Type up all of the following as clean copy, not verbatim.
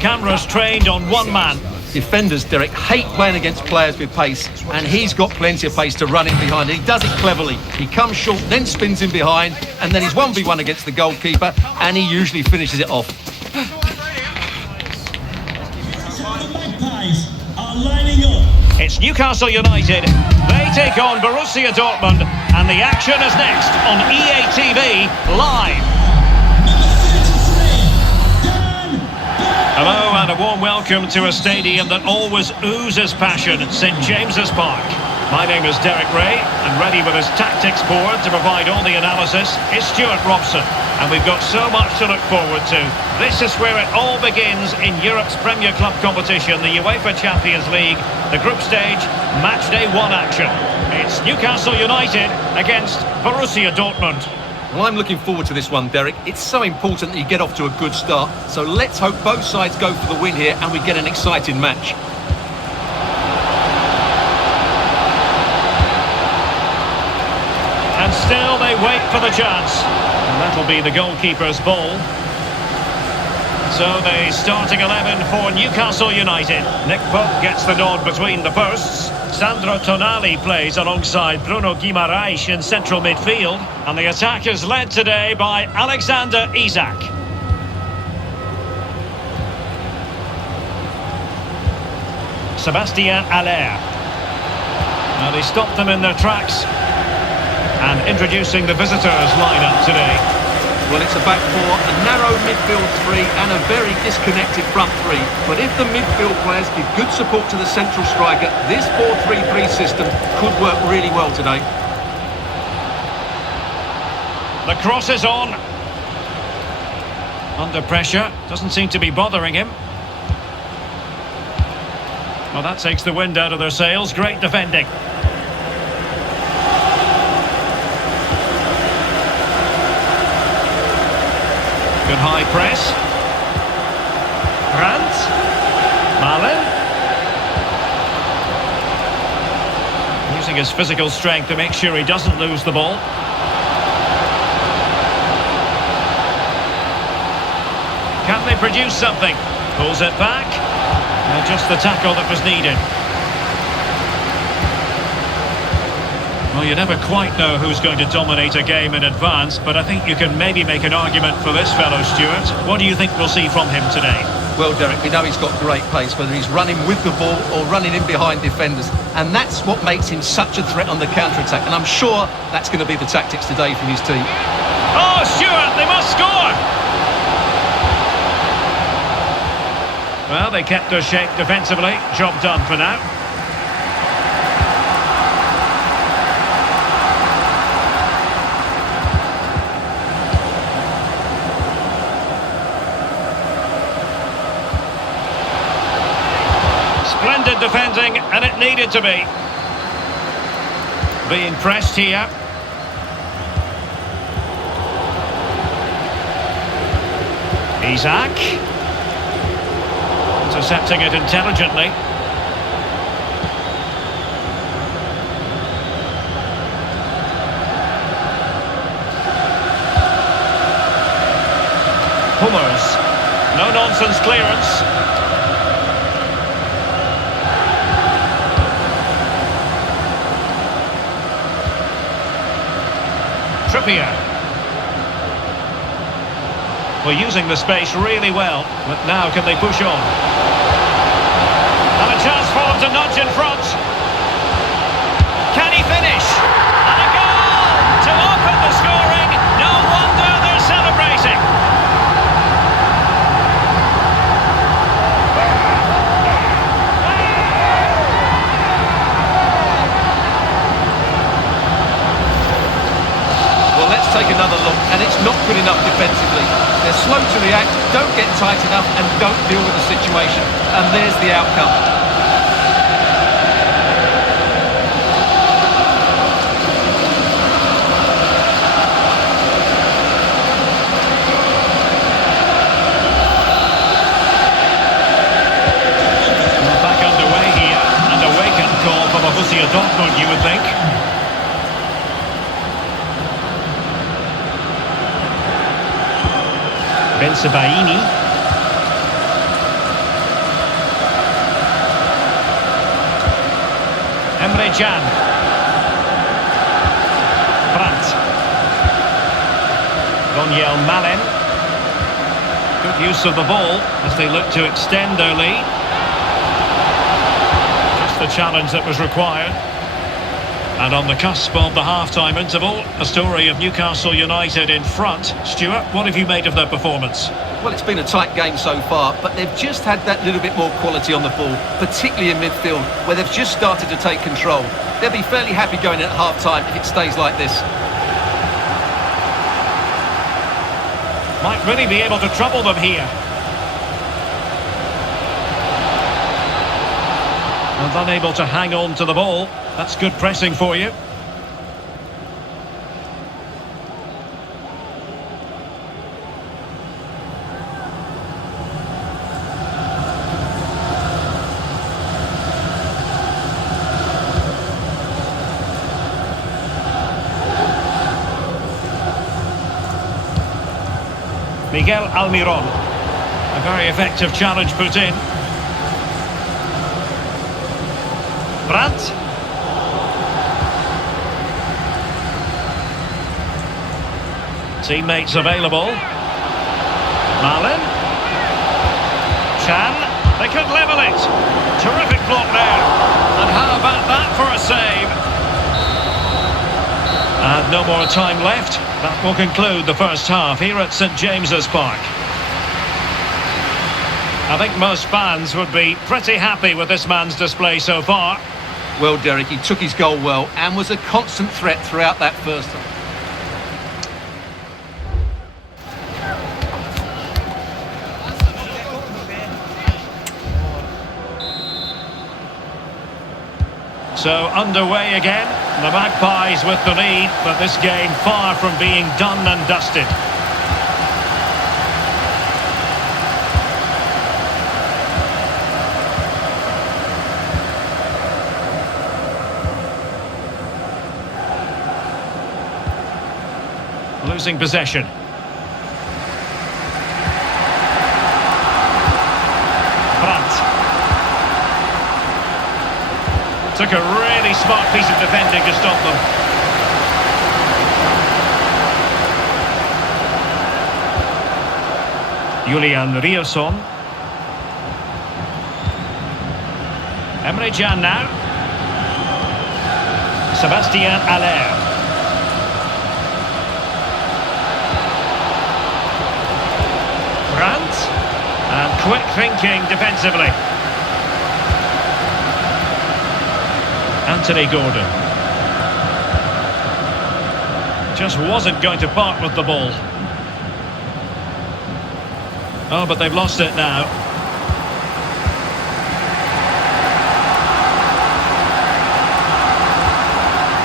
Cameras trained on one man. Defenders, Derek, hate playing against players with pace, and he's got plenty of pace to run in behind. He does it cleverly. He comes short, then spins in behind, and then he's 1v1 against the goalkeeper, and he usually finishes it off. It's Newcastle United. They take on Borussia Dortmund, and the action is next on EA TV Live. Hello and a warm welcome to a stadium that always oozes passion, St James's Park. My name is Derek Ray, and ready with his tactics board to provide all the analysis is Stuart Robson. And we've got so much to look forward to. This is where it all begins in Europe's Premier Club competition, the UEFA Champions League, the group stage, match day 1 action. It's Newcastle United against Borussia Dortmund. Well, I'm looking forward to this one, Derek. It's so important that you get off to a good start. So let's hope both sides go for the win here and we get an exciting match. And still they wait for the chance. And that'll be the goalkeeper's ball. So the starting 11 for Newcastle United. Nick Pope gets the nod between the posts. Sandro Tonali plays alongside Bruno Guimaraes in central midfield. And the attack is led today by Alexander Isak. Sébastien Haller. Now they stopped them in their tracks. And introducing the visitors lineup today. Well, it's a back four, a narrow midfield three and a very disconnected front three. But if the midfield players give good support to the central striker, this 4-3-3 system could work really well today. The cross is on. Under pressure, doesn't seem to be bothering him. Well, that takes the wind out of their sails. Great defending. Good high press. Brandt. Malen. Using his physical strength to make sure he doesn't lose the ball. Can they produce something? Pulls it back. Well, just the tackle that was needed. Well, you never quite know who's going to dominate a game in advance, but I think you can maybe make an argument for this fellow, Stuart. What do you think we'll see from him today? Well, Derek, we know he's got great pace, whether he's running with the ball or running in behind defenders. And that's what makes him such a threat on the counter-attack. And I'm sure that's going to be the tactics today from his team. Oh, Stuart, they must score! Well, they kept their shape defensively. Job done for now. Splendid defending, and it needed to be. Being pressed here. Isak. Intercepting it intelligently. Hummers. No-nonsense clearance. Trippier. Well, using the space really well, but now can they push on? And a chance for him to nudge in front. Can he finish? And a goal to open the scoring. No wonder they're celebrating. Take another look, and it's not good enough defensively. They're slow to react, don't get tight enough, and don't deal with the situation. And there's the outcome. Well, back underway here, and a wake-up call for Borussia Dortmund, you would think. Bensebaini. Can. Brandt. Daniel Malen. Good use of the ball as they look to extend their lead. Just the challenge that was required. And on the cusp of the half-time interval, a story of Newcastle United in front. Stuart, what have you made of their performance? Well, it's been a tight game so far, but they've just had that little bit more quality on the ball, particularly in midfield, where they've just started to take control. They'll be fairly happy going in at half-time if it stays like this. Might really be able to trouble them here. And unable to hang on to the ball. That's good pressing for you. Miguel Almiron. A very effective challenge put in. Brandt. Teammates available. Malen. Can. They could level it. Terrific block there. And how about that for a save? And no more time left. That will conclude the first half here at St James's Park. I think most fans would be pretty happy with this man's display so far. Well, Derek, he took his goal well and was a constant threat throughout that first half. So underway again, the Magpies with the lead, but this game far from being done and dusted. Losing possession. Took a really smart piece of defending to stop them. Julian Riosson. Emre Can now. Sebastian Aller. Brandt. And quick thinking defensively. Anthony Gordon. Just wasn't going to part with the ball. Oh, but they've lost it now.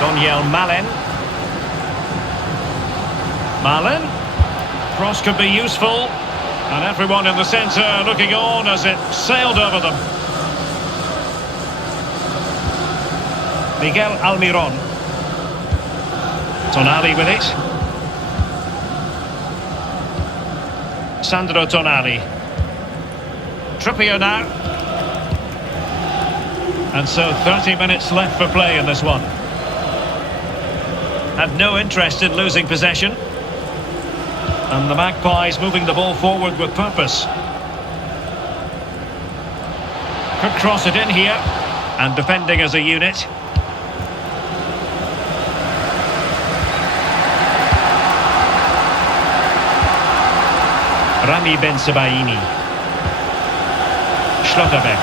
Daniel Malen. Malen. Cross could be useful. And everyone in the centre looking on as it sailed over them. Miguel Almiron. Tonali with it. Sandro Tonali. Trippier now. And so 30 minutes left for play in this one. Had no interest in losing possession. And the Magpies moving the ball forward with purpose. Could cross it in here. And defending as a unit. Rami Bensebaini. Schlotterbeck.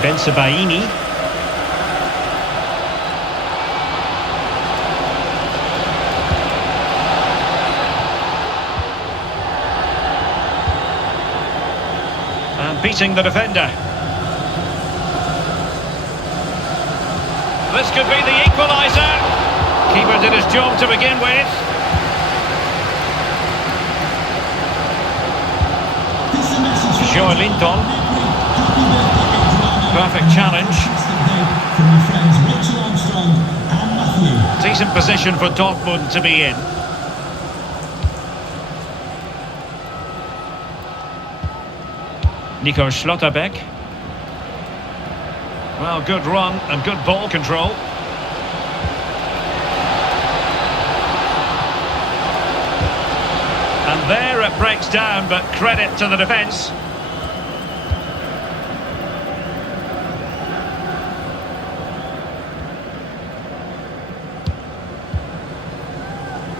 Bensebaini. And beating the defender. This could be the equaliser. Keeper did his job to begin with. Joe Linton. Perfect challenge. Decent position for Dortmund to be in. Nico Schlotterbeck. Well, good run and good ball control. And there it breaks down, but credit to the defence.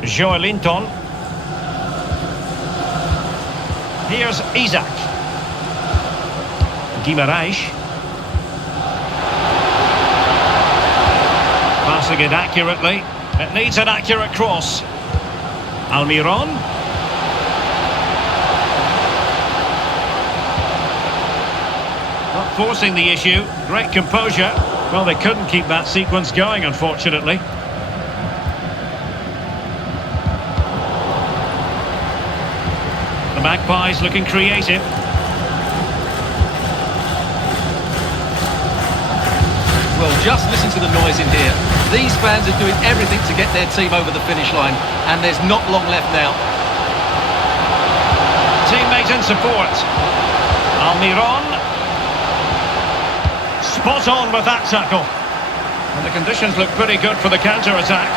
Joelinton. Here's Isaac. Guimaraes. Passing it accurately. It needs an accurate cross. Almiron. Not forcing the issue. Great composure. Well, they couldn't keep that sequence going, unfortunately. The Magpies looking creative. Well, just listen to the noise in here. These fans are doing everything to get their team over the finish line, and there's not long left now. Teammate and support. Almiron. Spot on with that tackle. And the conditions look pretty good for the counter-attack.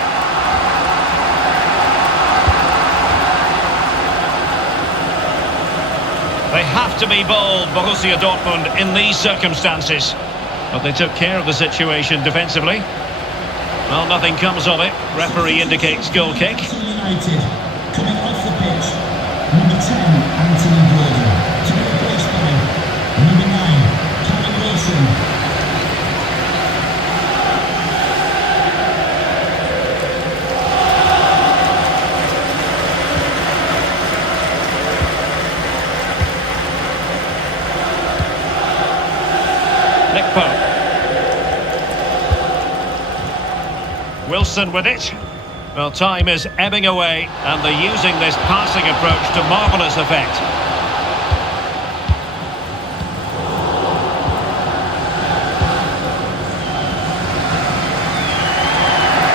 They have to be bold, Borussia Dortmund, in these circumstances. But they took care of the situation defensively. Well, nothing comes of it. Referee indicates goal kick. United coming off the pitch. Number 10, Anthony Gordon. To be replaced by number 9, Callum Wilson. Wilson with it. Well, time is ebbing away, and they're using this passing approach to marvellous effect.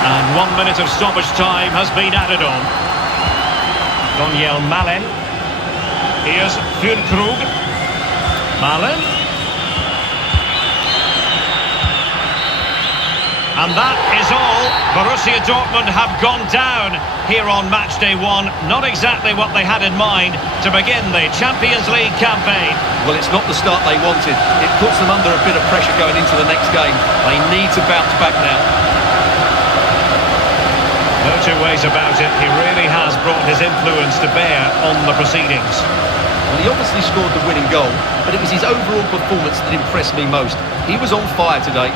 And 1 minute of stoppage time has been added on. Daniel Malen. Here's Füllkrug. Malen. And that is all. Borussia Dortmund have gone down here on match day 1. Not exactly what they had in mind to begin the Champions League campaign. Well, it's not the start they wanted. It puts them under a bit of pressure going into the next game. They need to bounce back now. No two ways about it. He really has brought his influence to bear on the proceedings. Well, he obviously scored the winning goal, but it was his overall performance that impressed me most. He was on fire today.